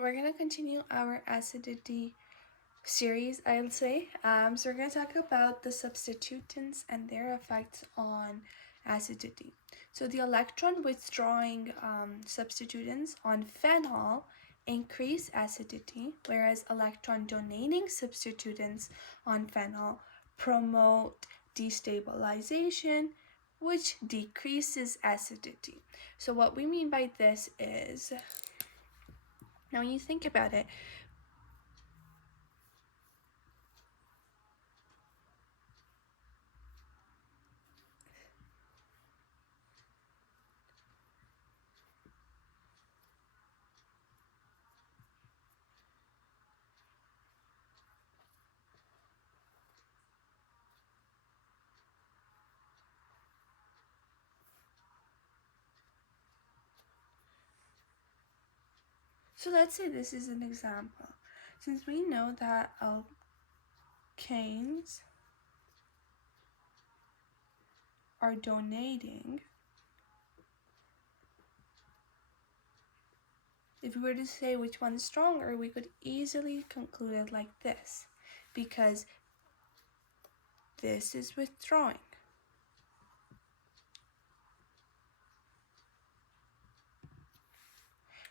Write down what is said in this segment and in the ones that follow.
we're gonna continue our acidity series, I'll say. So we're gonna talk about the substituents and their effects on acidity. So the electron withdrawing substituents on phenol increase acidity, whereas electron donating substituents on phenol promote destabilization, which decreases acidity. So what we mean by this is, now when you think about it, so let's say this is an example. Since we know that alkanes are donating, if we were to say which one's stronger, we could easily conclude it like this, because this is withdrawing.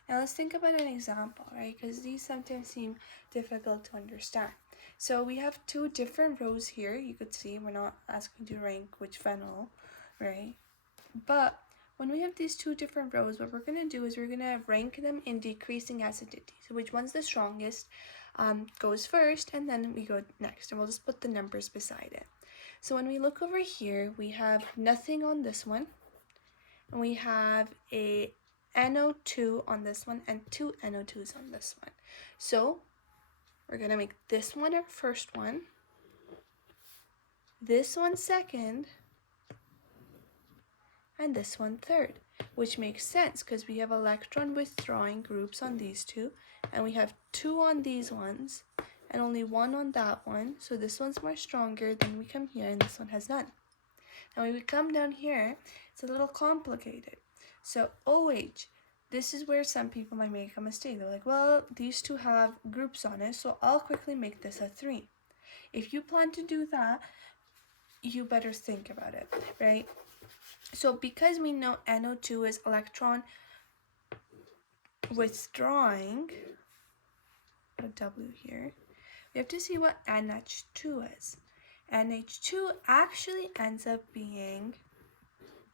Now let's think about an example, right? Because these sometimes seem difficult to understand. So we have two different rows here. You could see we're not asking to rank which phenol, right? But when we have these two different rows, what we're going to do is we're going to rank them in decreasing acidity. So which one's the strongest goes first, and then we go next. And we'll just put the numbers beside it. So when we look over here, we have nothing on this one. And we have a NO2 on this one and two NO2s on this one. So we're going to make this one our first one, this one second, and this one third, which makes sense because we have electron withdrawing groups on these two, and we have two on these ones and only one on that one. So this one's more stronger. Then we come here and this one has none. Now when we come down here, it's a little complicated. So OH, this is where some people might make a mistake. They're like, well, these two have groups on it, so I'll quickly make this a 3. If you plan to do that, you better think about it, right? So because we know NO2 is electron withdrawing, a W here, we have to see what NH2 is. NH2 actually ends up being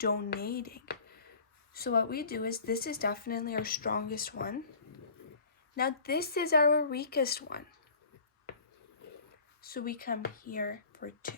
donating. So what we do is, this is definitely our strongest one. Now this is our weakest one. So we come here for 2.